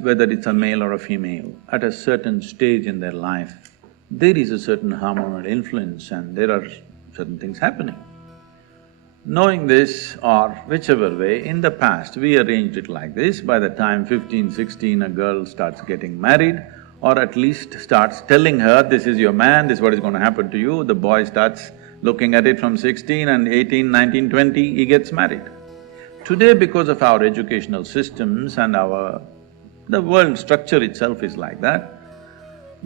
whether it's a male or a female, at a certain stage in their life, there is a certain hormonal influence and there are certain things happening. Knowing this or whichever way, in the past we arranged it like this: by the time 15, 16, a girl starts getting married or at least starts telling her, this is your man, this is what is going to happen to you, the boy starts looking at it from 16 and 18, 19, 20, he gets married. Today, because of our educational systems and the world structure itself is like that,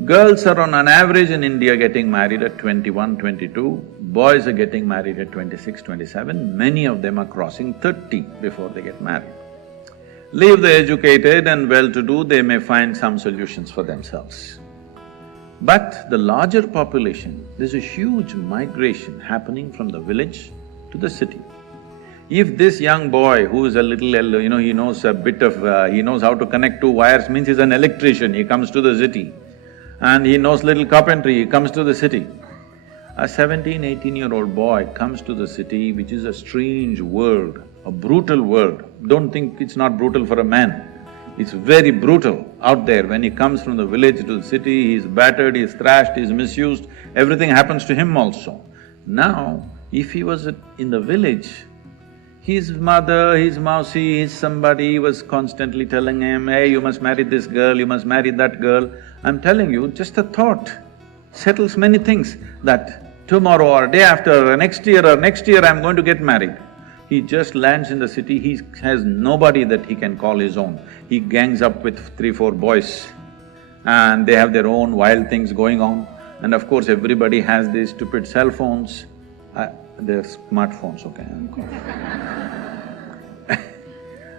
girls are on an average in India getting married at 21, 22, boys are getting married at 26, 27, many of them are crossing 30 before they get married. Leave the educated and well-to-do, they may find some solutions for themselves. But the larger population, there's a huge migration happening from the village to the city. If this young boy who is a little, he knows a bit of… he knows how to connect two wires, means he's an electrician, he comes to the city. And he knows little carpentry, he comes to the city. A 17, 18-year-old boy comes to the city, which is a strange world, a brutal world. Don't think it's not brutal for a man. It's very brutal out there. When he comes from the village to the city, he's battered, he's thrashed, he's misused, everything happens to him also. Now, if he was in the village, his mother, his mausi, his somebody was constantly telling him, hey, you must marry this girl, you must marry that girl. I'm telling you, just a thought settles many things, that tomorrow or day after or next year I'm going to get married. He just lands in the city, he has nobody that he can call his own. He gangs up with 3, 4 boys and they have their own wild things going on. And of course, everybody has these stupid cell phones. They're smartphones, okay?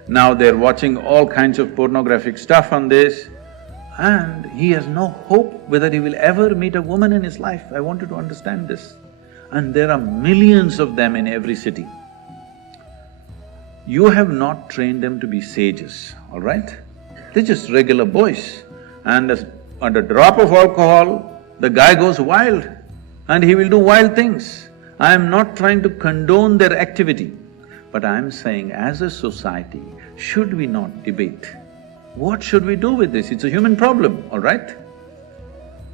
Now they're watching all kinds of pornographic stuff on this, and he has no hope whether he will ever meet a woman in his life. I want you to understand this. And there are millions of them in every city. You have not trained them to be sages, all right? They're just regular boys. And at a drop of alcohol, the guy goes wild and he will do wild things. I am not trying to condone their activity, but I am saying as a society, should we not debate? What should we do with this? It's a human problem, all right?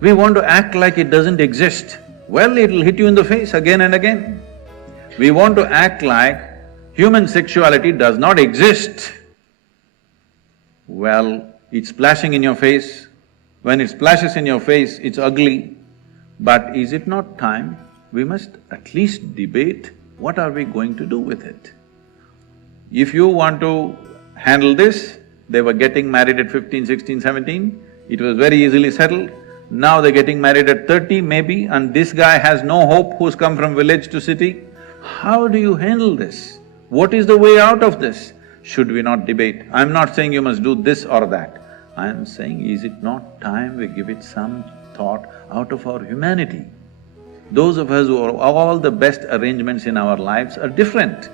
We want to act like it doesn't exist. Well, it'll hit you in the face again and again. We want to act like human sexuality does not exist. Well, it's splashing in your face. When it splashes in your face, it's ugly. But is it not time we must at least debate what are we going to do with it? If you want to handle this, they were getting married at 15, 16, 17, it was very easily settled. Now they're getting married at 30 maybe, and this guy has no hope who's come from village to city. How do you handle this? What is the way out of this? Should we not debate? I'm not saying you must do this or that. I'm saying, is it not time we give it some thought out of our humanity? Those of us who are all the best arrangements in our lives are different.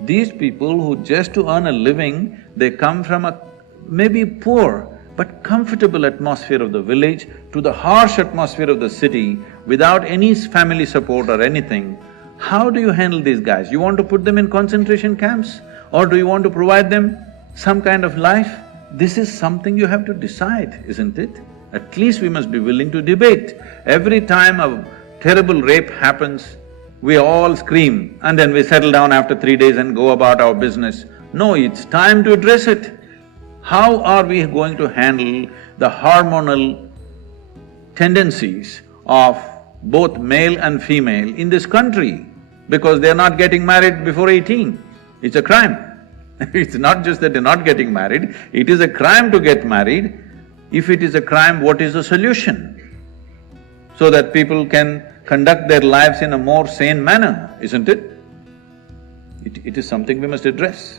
These people who just to earn a living, they come from a maybe poor but comfortable atmosphere of the village to the harsh atmosphere of the city without any family support or anything. How do you handle these guys? You want to put them in concentration camps or do you want to provide them some kind of life? This is something you have to decide, isn't it? At least we must be willing to debate. Every time a terrible rape happens, we all scream and then we settle down after 3 days and go about our business. No, it's time to address it. How are we going to handle the hormonal tendencies of both male and female in this country? Because they're not getting married before 18, it's a crime. It's not just that they're not getting married, it is a crime to get married. If it is a crime, what is the solution? So that people can conduct their lives in a more sane manner, isn't it? It is something we must address.